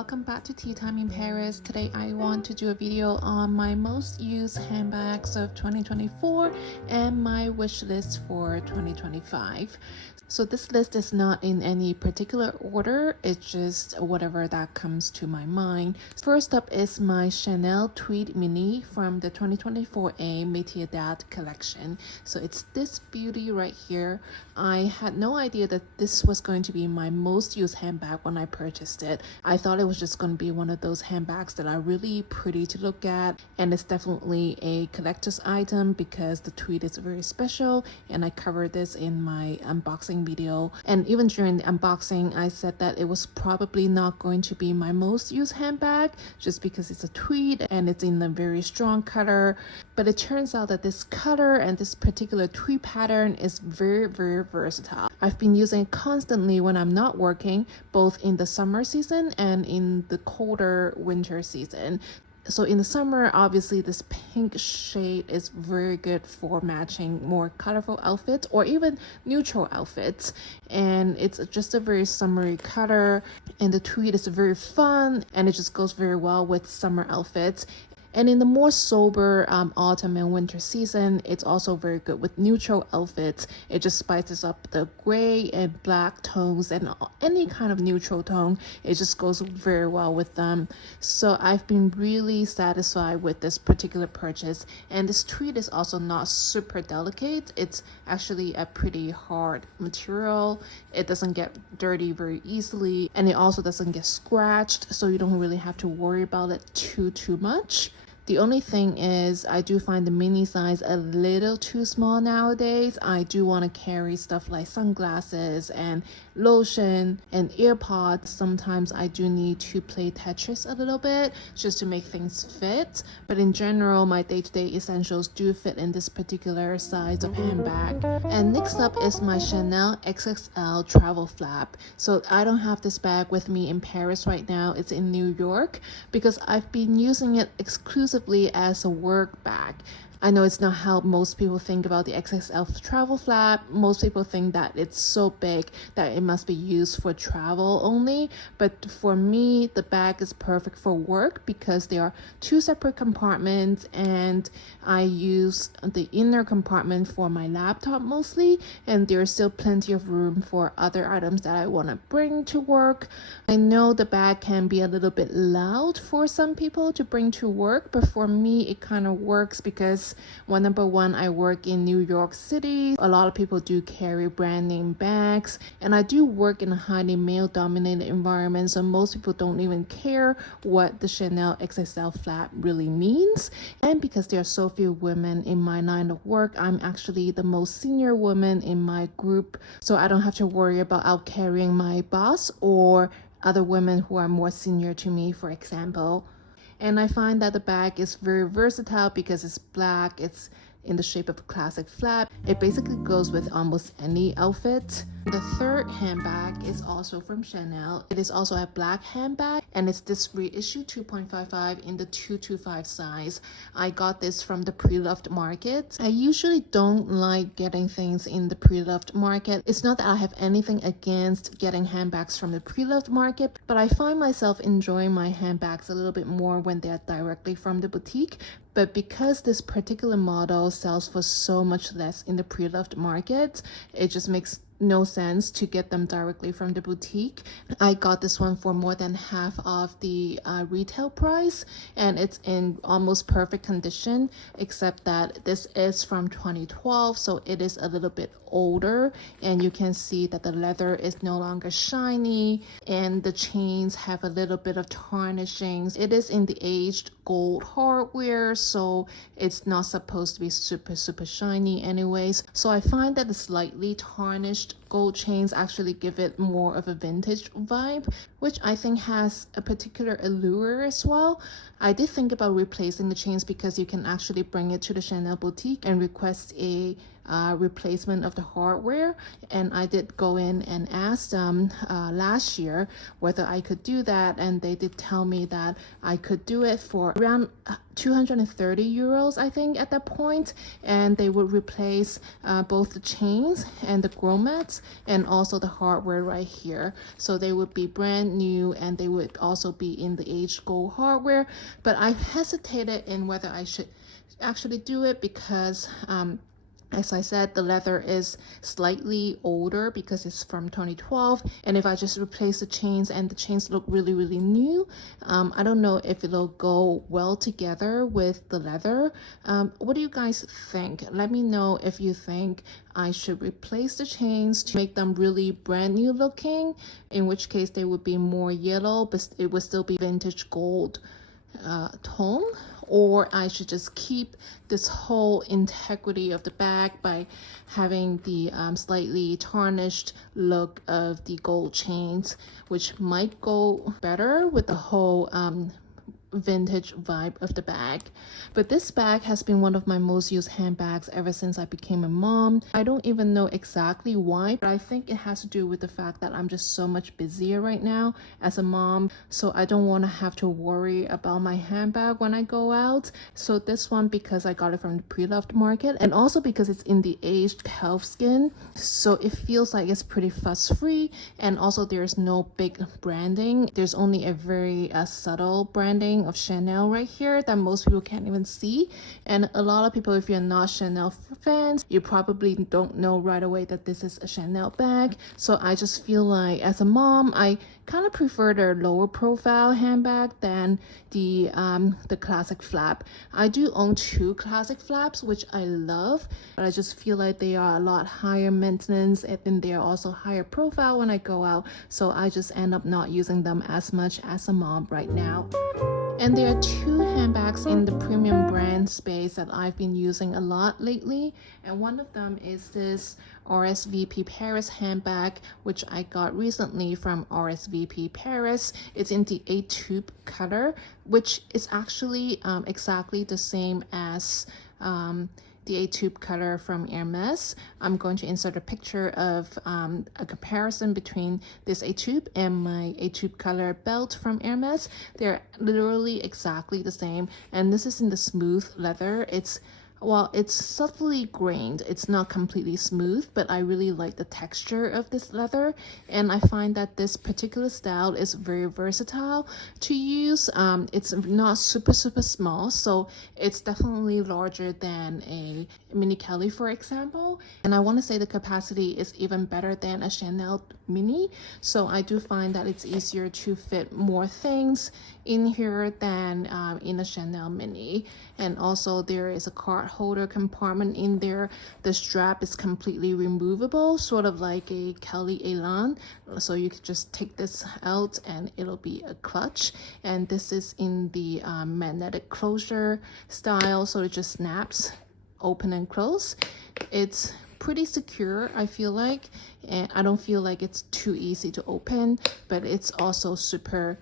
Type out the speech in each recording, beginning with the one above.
welcome back to Tea Time in Paris. Today I want to do a video on my most used handbags of 2024 and my wish list for 2025. So this list is not in any particular order, it's just whatever that comes to my mind. First up is my Chanel Tweed Mini from the 2024A Métier d'Art collection. So it's this beauty right here. I had no idea that this was going to be my most used handbag when I purchased it. I thought it was just going to be one of those handbags that are really pretty to look at, and it's definitely a collector's item because the tweed is very special, and I covered this in my unboxing video. And even during the unboxing, I said that it was probably not going to be my most used handbag just because it's a tweed and it's in a very strong color. But it turns out that this color and this particular tweed pattern is very versatile. I've been using it constantly when I'm not working, both in the summer season and in the colder winter season. So in the summer, obviously this pink shade is very good for matching more colorful outfits or even neutral outfits. And it's just a very summery color, and the tweed is very fun and it just goes very well with summer outfits. And in the more sober autumn and winter season, it's also very good with neutral outfits. It just spices up the gray and black tones and any kind of neutral tone. It just goes very well with them. So I've been really satisfied with this particular purchase. And this tweed is also not super delicate. It's actually a pretty hard material. It doesn't get dirty very easily, and it also doesn't get scratched. So you don't really have to worry about it too much. The only thing is I do find the mini size a little too small nowadays. I do want to carry stuff like sunglasses and lotion and AirPods. Sometimes I do need to play Tetris a little bit just to make things fit. But in general, my day-to-day essentials do fit in this particular size of handbag. And next up is my Chanel XXL travel flap. So I don't have this bag with me in Paris right now. It's in New York because I've been using it exclusively as a work bag. I know it's not how most people think about the XXL travel flap. Most people think that it's so big that it must be used for travel only. But for me, the bag is perfect for work because there are two separate compartments, and I use the inner compartment for my laptop mostly, and there's still plenty of room for other items that I want to bring to work. I know the bag can be a little bit loud for some people to bring to work, but for me, it kind of works because number one, I work in New York City. A lot of people do carry brand name bags, and I do work in a highly male dominated environment, so most people don't even care what the Chanel XXL flap really means. And because there are so few women in my line of work, I'm actually the most senior woman in my group, so I don't have to worry about out carrying my boss or other women who are more senior to me, for example. And I find that the bag is very versatile because it's black, it's in the shape of a classic flap. It basically goes with almost any outfit. The third handbag is also from Chanel. It is also a black handbag, and it's this reissue 2.55 in the 225 size. I got this from the pre-loved market. I usually don't like getting things in the pre-loved market. It's not that I have anything against getting handbags from the pre-loved market, but I find myself enjoying my handbags a little bit more when they're directly from the boutique. But because this particular model sells for so much less in the pre-loved market, it just makes no sense to get them directly from the boutique. I got this one for more than half of the retail price, and it's in almost perfect condition, except that this is from 2012, so it is a little bit older, and you can see that the leather is no longer shiny and the chains have a little bit of tarnishings. It is in the aged gold hardware, so it's not supposed to be super shiny anyways. So I find that the slightly tarnished gold chains actually give it more of a vintage vibe, which I think has a particular allure as well. I did think about replacing the chains because you can actually bring it to the Chanel boutique and request a replacement of the hardware, and I did go in and ask them last year whether I could do that, and they did tell me that I could do it for around 230 euros, I think, at that point, and they would replace both the chains and the grommets and also the hardware right here. So they would be brand new, and they would also be in the aged gold hardware. But I hesitated in whether I should actually do it because as I said, the leather is slightly older because it's from 2012, and if I just replace the chains and the chains look really, really new, I don't know if it'll go well together with the leather. What do you guys think? Let me know if you think I should replace the chains to make them really brand new looking, in which case they would be more yellow, but it would still be vintage gold tone, or I should just keep this whole integrity of the bag by having the slightly tarnished look of the gold chains, which might go better with the whole vintage vibe of the bag. But this bag has been one of my most used handbags ever since I became a mom. I don't even know exactly why, but I think it has to do with the fact that I'm just so much busier right now as a mom, so I don't want to have to worry about my handbag when I go out. So this one, because I got it from the pre-loved market, and also because it's in the aged calf skin, so it feels like it's pretty fuss free, and also there's no big branding. There's only a very subtle branding of Chanel right here that most people can't even see. And a lot of people, if you're not Chanel fans, you probably don't know right away that this is a Chanel bag. So I just feel like as a mom, I kind of prefer the lower profile handbag than the classic flap. I do own two classic flaps, which I love, but I just feel like they are a lot higher maintenance, and then they are also higher profile when I go out, so I just end up not using them as much as a mom right now. And there are two handbags in the premium brand space that I've been using a lot lately, and one of them is this RSVP Paris handbag, which I got recently from RSVP Paris. It's in the A-tube color, which is actually exactly the same as the A-tube color from Hermes. I'm going to insert a picture of a comparison between this A-tube and my A-tube color belt from Hermes. They're literally exactly the same, and this is in the smooth leather. It's subtly grained. It's not completely smooth, but I really like the texture of this leather, and I find that this particular style is very versatile to use. It's not super small, so it's definitely larger than a Mini Kelly, for example, and I want to say the capacity is even better than a Chanel Mini, so I do find that it's easier to fit more things in here than in a Chanel Mini. And also there is a card holder compartment in there. The strap is completely removable, sort of like a Kelly Elan, so you could just take this out and it'll be a clutch. And this is in the magnetic closure style, so it just snaps open and close. It's pretty secure, I feel like, and I don't feel like it's too easy to open, but it's also super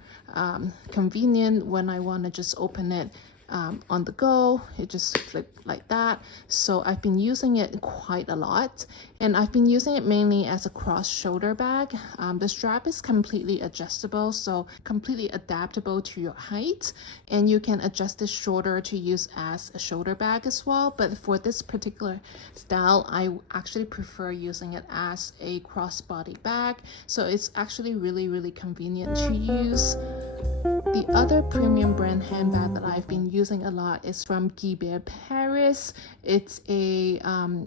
convenient when I want to just open it on the go. It just flips like that. So I've been using it quite a lot, and I've been using it mainly as a cross shoulder bag. The strap is completely adjustable, so completely adaptable to your height, and you can adjust this shoulder to use as a shoulder bag as well. But for this particular style, I actually prefer using it as a crossbody bag, so it's actually really convenient to use. The other premium brand handbag that I've been using a lot is from Guibert Paris. It's a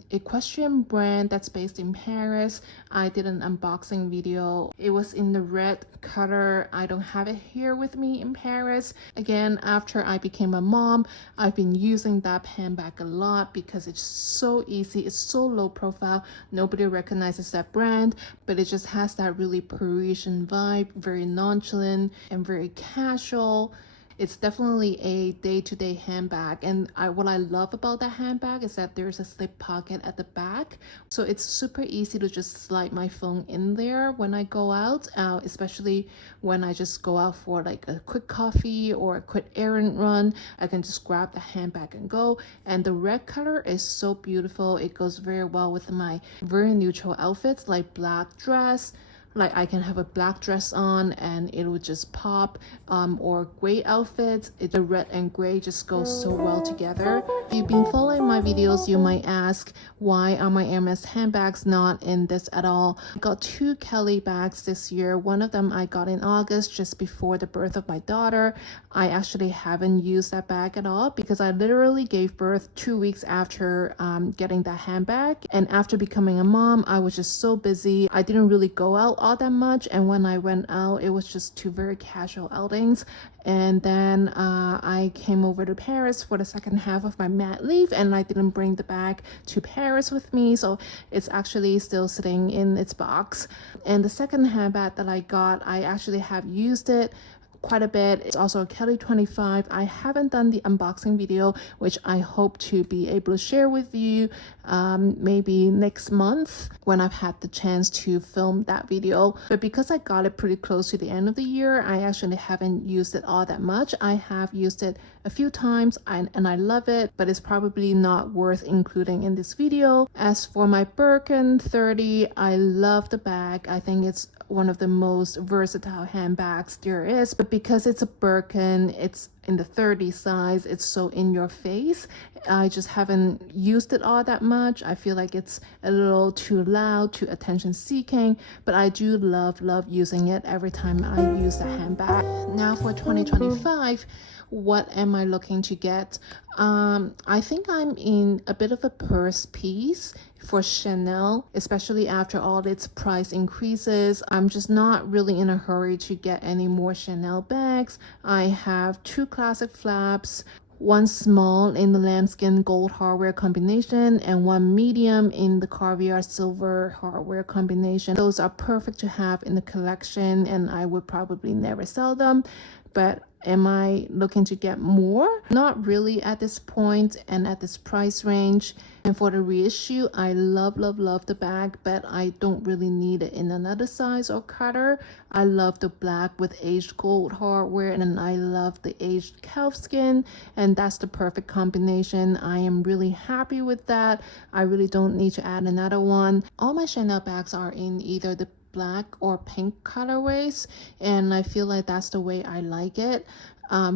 equestrian brand that's based in Paris. I did an unboxing video. It was in the red color. I don't have it here with me in Paris. Again, after I became a mom, I've been using that handbag a lot because it's so easy. It's so low profile. Nobody recognizes that brand, but it just has that really Parisian vibe, very nonchalant and very casual. it's definitely a day-to-day handbag. And what I love about that handbag is that there's a slip pocket at the back, so it's super easy to just slide my phone in there when I go out, especially when I just go out for like a quick coffee or a quick errand run. I can just grab the handbag and go. And the red color is so beautiful. It goes very well with my very neutral outfits like black dress. Like I can have a black dress on and it would just pop, or gray outfits. The red and gray just go so well together. If you've been following my videos, you might ask, why are my Hermes handbags not in this at all? I got 2 Kelly bags this year. One of them I got in August, just before the birth of my daughter. I actually haven't used that bag at all because I literally gave birth 2 weeks after getting that handbag. And after becoming a mom, I was just so busy. I didn't really go out all that much, and when I went out, it was just 2 very casual outings. And then I came over to Paris for the second half of my mat leave, and I didn't bring the bag to Paris with me, so it's actually still sitting in its box. And the second handbag that I got, I actually have used it quite a bit. It's also a Kelly 25. I haven't done the unboxing video, which I hope to be able to share with you maybe next month when I've had the chance to film that video. But because I got it pretty close to the end of the year, I actually haven't used it all that much. I have used it a few times and I love it, but it's probably not worth including in this video. As for my Birkin 30, I love the bag. I think it's one of the most versatile handbags there is, but because it's a Birkin, it's in the 30 size, it's so in your face. I just haven't used it all that much. I feel like it's a little too loud, too attention seeking, but I do love using it every time I use the handbag. Now for 2025, what am I looking to get? I think I'm in a bit of a purse piece for Chanel, especially after all its price increases. I'm just not really in a hurry to get any more Chanel bags. I have 2 classic flaps, 1 small in the lambskin gold hardware combination and 1 medium in the caviar silver hardware combination. Those are perfect to have in the collection, and I would probably never sell them. But am I looking to get more? Not really at this point and at this price range. And for the reissue, I love the bag, but I don't really need it in another size or color. I love the black with aged gold hardware, and then I love the aged calfskin, and that's the perfect combination. I am really happy with that. I really don't need to add another one. All my Chanel bags are in either the black or pink colorways, and I feel like that's the way I like it.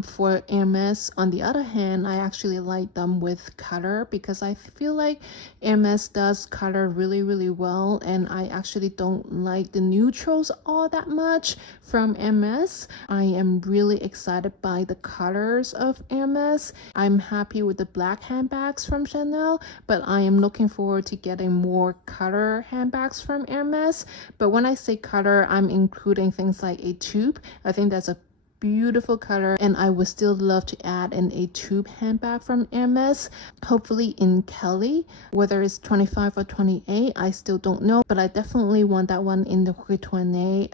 For Hermes, on the other hand, I actually like them with color because I feel like Hermes does color really well, and I actually don't like the neutrals all that much from Hermes. I am really excited by the colors of Hermes. I'm happy with the black handbags from Chanel, but I am looking forward to getting more color handbags from Hermes. But when I say color, I'm including things like a tube. I think that's a beautiful color, and I would still love to add in a tube handbag from Hermes, hopefully in Kelly. Whether it's 25 or 28, I still don't know, but I definitely want that one in the retourné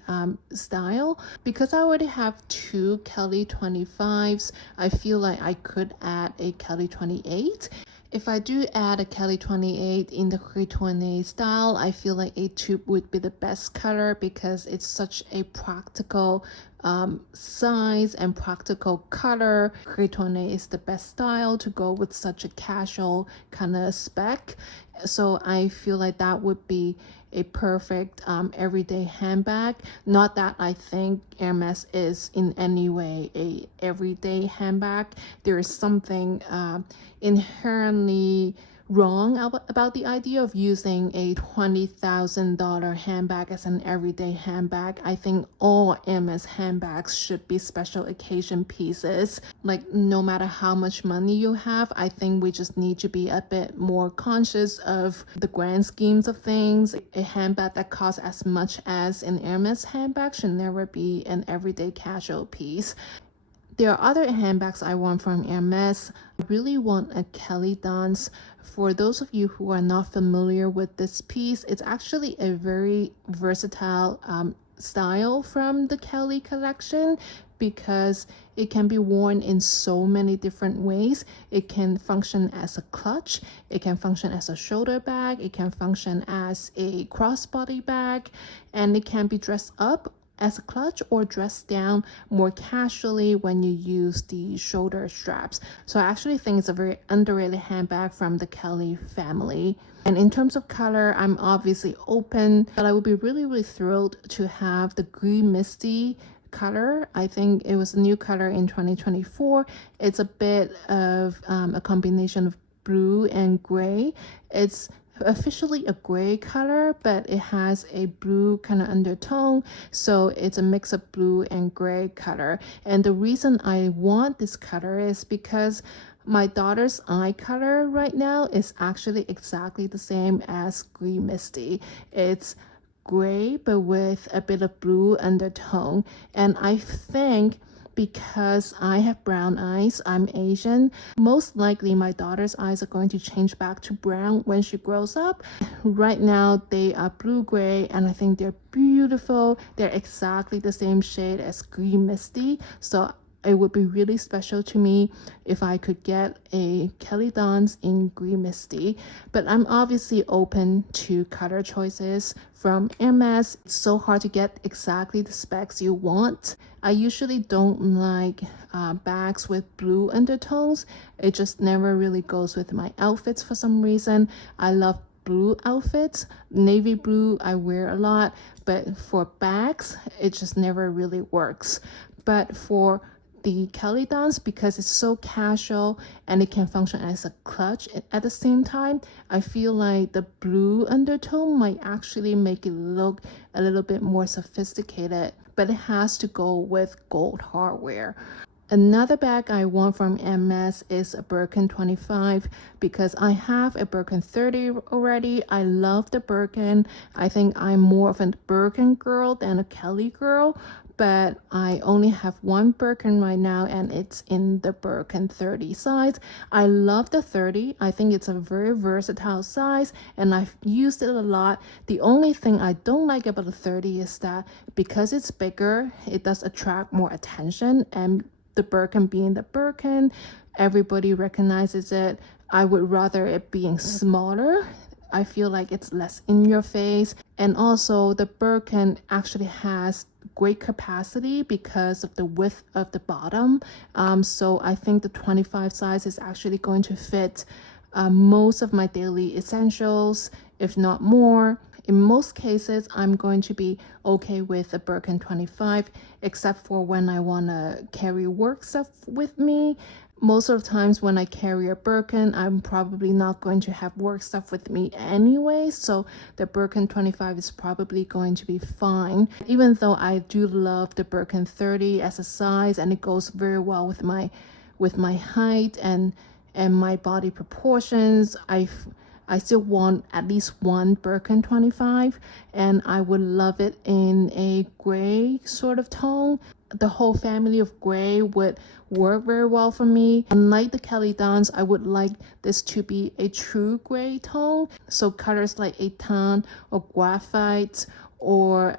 style. Because I already have 2 Kelly 25s, I feel like I could add a Kelly 28. If I do add a Kelly 28 in the retourné style, I feel like a tube would be the best color because it's such a practical size and practical color. Retourné is the best style to go with such a casual kind of spec. So I feel like that would be a perfect everyday handbag. Not that I think Hermes is in any way a everyday handbag. There is something inherently wrong about the idea of using a $20,000 handbag as an everyday handbag. I think all Hermes handbags should be special occasion pieces. Like, no matter how much money you have, I think we just need to be a bit more conscious of the grand schemes of things. A handbag that costs as much as an Hermes handbag should never be an everyday casual piece. There are other handbags I want from Hermes. I really want a Kelly Dance. For those of you who are not familiar with this piece, it's actually a very versatile style from the Kelly collection because it can be worn in so many different ways. It can function as a clutch, it can function as a shoulder bag, it can function as a crossbody bag, and it can be dressed up as a clutch or dressed down more casually when you use the shoulder straps. So I actually think it's a very underrated handbag from the Kelly family. And in terms of color, I'm obviously open, but I would be really thrilled to have the Green Misty color. I think it was a new color in 2024. It's a bit of a combination of blue and gray. It's officially a gray color, but it has a blue kind of undertone, so it's a mix of blue and gray color. And the reason I want this color is because my daughter's eye color right now is actually exactly the same as Green Misty. It's gray but with a bit of blue undertone, and I think because I have brown eyes, I'm Asian, most likely my daughter's eyes are going to change back to brown when she grows up. Right now they are blue-gray and I think they're beautiful. They're exactly the same shade as Green Misty, so it would be really special to me if I could get a Kelly Dons in Green Misty. But I'm obviously open to color choices from Hermes. It's so hard to get exactly the specs you want. I usually don't like bags with blue undertones. It just never really goes with my outfits for some reason. I love blue outfits. Navy blue I wear a lot, but for bags it just never really works. But for the Kelly Dons, because it's so casual and it can function as a clutch at the same time, I feel like the blue undertone might actually make it look a little bit more sophisticated, but it has to go with gold hardware. Another bag I want from Hermes is a Birkin 25 because I have a Birkin 30 already. I love the Birkin. I think I'm more of a Birkin girl than a Kelly girl, but I only have one Birkin right now and it's in the Birkin 30 size. I love the 30. I think it's a very versatile size and I've used it a lot. The only thing I don't like about the 30 is that because it's bigger, it does attract more attention, and the Birkin being the Birkin, everybody recognizes it. I would rather it being smaller. I feel like it's less in your face, and also the Birkin actually has great capacity because of the width of the bottom, so I think the 25 size is actually going to fit most of my daily essentials, if not more. In most cases, I'm going to be okay with a Birkin 25, except for when I want to carry work stuff with me. Most of the times when I carry a Birkin, I'm probably not going to have work stuff with me anyway, so the Birkin 25 is probably going to be fine. Even though I do love the Birkin 30 as a size, and it goes very well with my height and my body proportions, I still want at least one Birkin 25, and I would love it in a gray sort of tone. The whole family of gray would work very well for me. Unlike the Kelly Dons, I would like this to be a true gray tone. So colors like Etan or Graphite or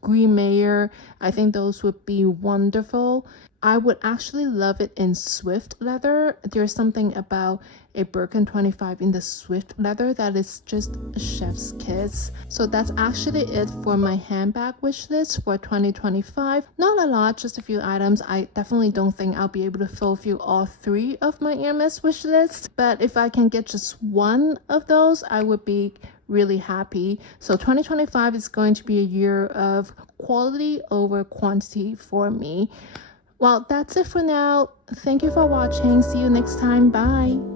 Green Mayer, I think those would be wonderful. I would actually love it in Swift leather. There's something about a Birkin 25 in the Swift leather that is just a chef's kiss. So that's actually it for my handbag wish list for 2025. Not a lot, just a few items. I definitely don't think I'll be able to fulfill all 3 of my Hermes wish list, but if I can get just one of those, I would be really happy. So 2025 is going to be a year of quality over quantity for me. Well, that's it for now. Thank you for watching. See you next time. Bye.